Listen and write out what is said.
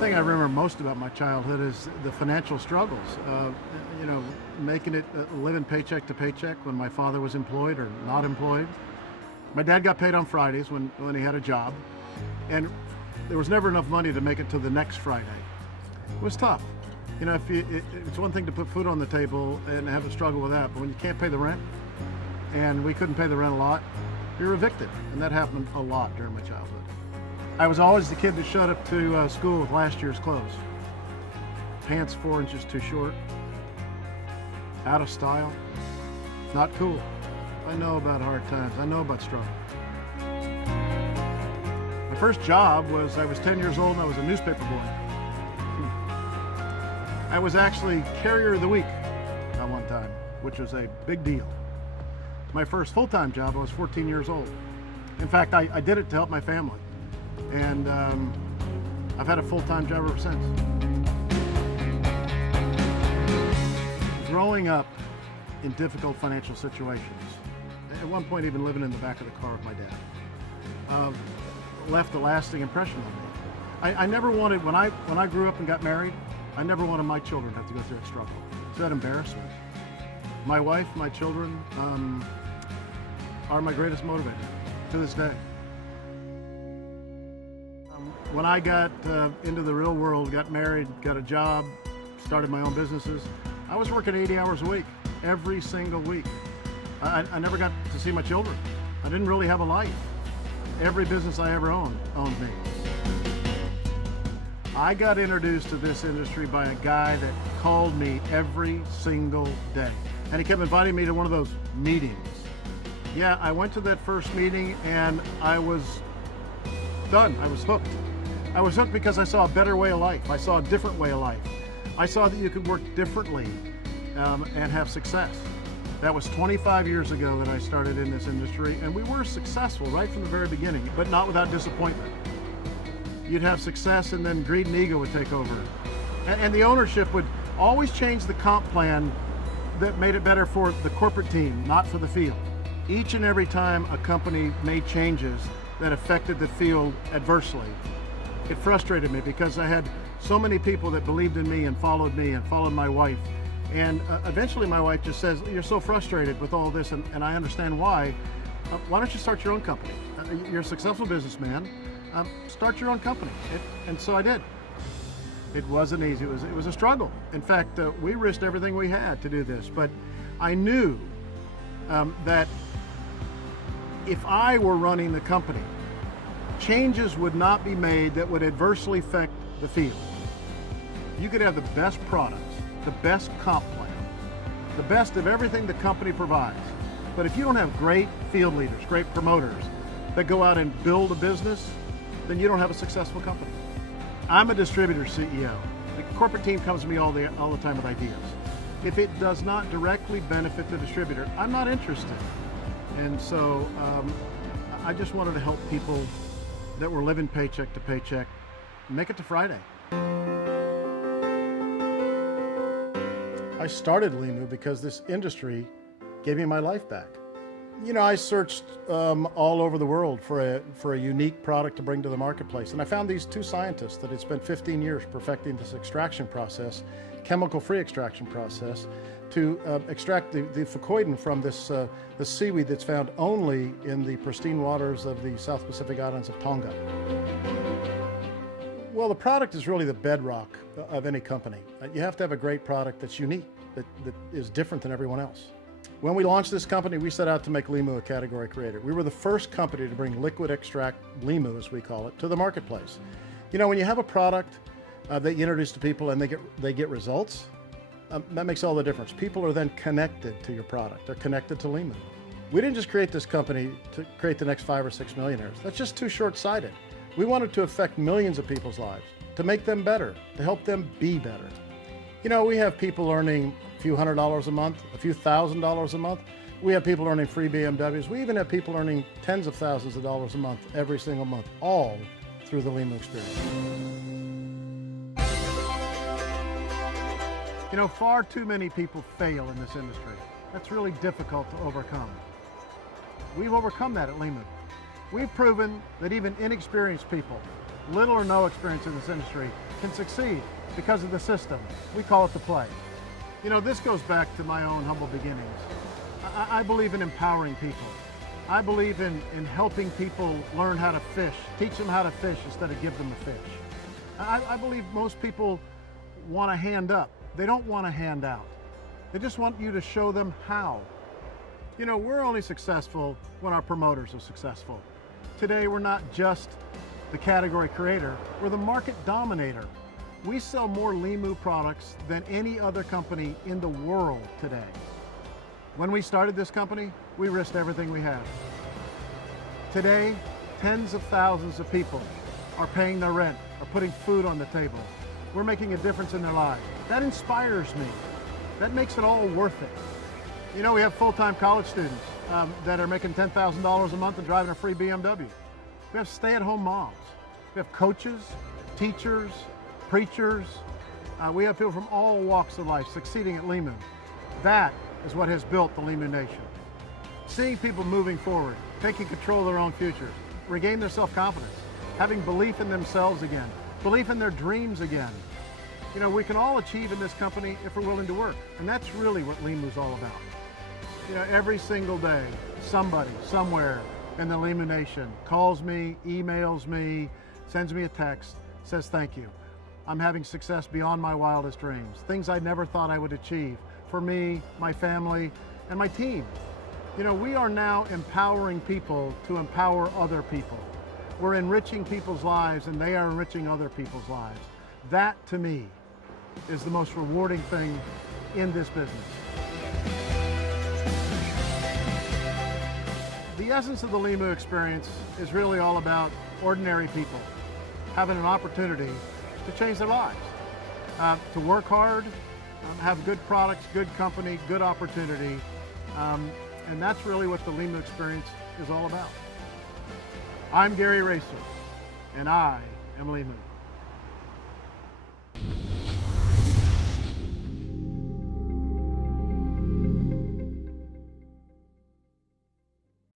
thing I remember most about my childhood is the financial struggles. You know, making it, living paycheck to paycheck when my father was employed or not employed. My dad got paid on Fridays when he had a job, and there was never enough money to make it to the next Friday. It was tough. You know, it's one thing to put food on the table and have a struggle with that, but when you can't pay the rent, and we couldn't pay the rent a lot, you're evicted, and that happened a lot during my childhood. I was always the kid that showed up to school with last year's clothes. Pants 4 inches too short, out of style, not cool. I know about hard times, I know about struggle. My first job was, I was 10 years old and I was a newspaper boy. I was actually Carrier of the Week at one time, which was a big deal. My first full-time job, I was 14 years old. In fact, I did it to help my family. And I've had a full-time job ever since. Growing up in difficult financial situations, at one point even living in the back of the car with my dad, left a lasting impression on me. I never wanted, when I grew up and got married, I never wanted my children to have to go through that struggle. It's that embarrassment. My wife, my children, are my greatest motivator to this day. When I got into the real world, got married, got a job, started my own businesses, I was working 80 hours a week, every single week. I never got to see my children. I didn't really have a life. Every business I ever owned me. I got introduced to this industry by a guy that called me every single day. And he kept inviting me to one of those meetings. Yeah, I went to that first meeting and I was done. I was hooked. I was hooked because I saw a better way of life. I saw a different way of life. I saw that you could work differently and have success. That was 25 years ago that I started in this industry, and we were successful right from the very beginning, but not without disappointment. You'd have success and then greed and ego would take over. And the ownership would always change the comp plan that made it better for the corporate team, not for the field. Each and every time a company made changes that affected the field adversely, it frustrated me because I had so many people that believed in me and followed my wife. And eventually my wife just says, "You're so frustrated with all this, and I understand why. Why don't you start your own company? You're a successful businessman. Start your own company." And so I did. It wasn't easy. It was a struggle. In fact, we risked everything we had to do this. But I knew that if I were running the company, changes would not be made that would adversely affect the field. You could have the best products, the best comp plan, the best of everything the company provides. But if you don't have great field leaders, great promoters that go out and build a business, then you don't have a successful company. I'm a distributor CEO. The corporate team comes to me all the time with ideas. If it does not directly benefit the distributor, I'm not interested. And so I just wanted to help people that were living paycheck to paycheck make it to Friday. I started Limu because this industry gave me my life back. You know, I searched all over the world for a unique product to bring to the marketplace, and I found these two scientists that had spent 15 years perfecting this extraction process, chemical-free extraction process, to extract the fucoidin from this seaweed that's found only in the pristine waters of the South Pacific islands of Tonga. Well, the product is really the bedrock of any company. You have to have a great product that's unique, that is different than everyone else. When we launched this company, we set out to make Limu a category creator. We were the first company to bring liquid extract Limu, as we call it, to the marketplace. You know, when you have a product that you introduce to people and they get results, that makes all the difference. People are then connected to your product. They're connected to Limu. We didn't just create this company to create the next 5 or 6 millionaires. That's just too short-sighted. We wanted to affect millions of people's lives, to make them better, to help them be better. You know, we have people earning a few $100s a month, a few $1,000s a month. We have people earning free BMWs. We even have people earning tens of thousands of dollars a month, every single month, all through the Limu experience. You know, far too many people fail in this industry. That's really difficult to overcome. We've overcome that at Limu. We've proven that even inexperienced people little or no experience in this industry can succeed because of the system. We call it the play. You know, this goes back to my own humble beginnings. I believe in empowering people. I believe in helping people learn how to fish, teach them how to fish instead of give them a fish. I believe most people want a hand up. They don't want a hand out. They just want you to show them how. You know, we're only successful when our promoters are successful. Today, we're not just the category creator, we're the market dominator. We sell more Limu products than any other company in the world today. When we started this company, we risked everything we had. Today, tens of thousands of people are paying their rent, are putting food on the table. We're making a difference in their lives. That inspires me. That makes it all worth it. You know, we have full-time college students that are making $10,000 a month and driving a free BMW. We have stay-at-home moms. We have coaches, teachers, preachers. We have people from all walks of life succeeding at Limu. That is what has built the Limu Nation. Seeing people moving forward, taking control of their own futures, regain their self-confidence, having belief in themselves again, belief in their dreams again. You know, we can all achieve in this company if we're willing to work. And that's really what Limu's all about. You know, every single day, somebody, somewhere in the Limu Nation calls me, emails me, sends me a text, says thank you. I'm having success beyond my wildest dreams, things I never thought I would achieve for me, my family, and my team. You know, we are now empowering people to empower other people. We're enriching people's lives and they are enriching other people's lives. That, to me, is the most rewarding thing in this business. The essence of the Limu experience is really all about ordinary people having an opportunity to change their lives, to work hard, have good products, good company, good opportunity, and that's really what the Limu experience is all about. I'm Gary Raser, and I am Limu.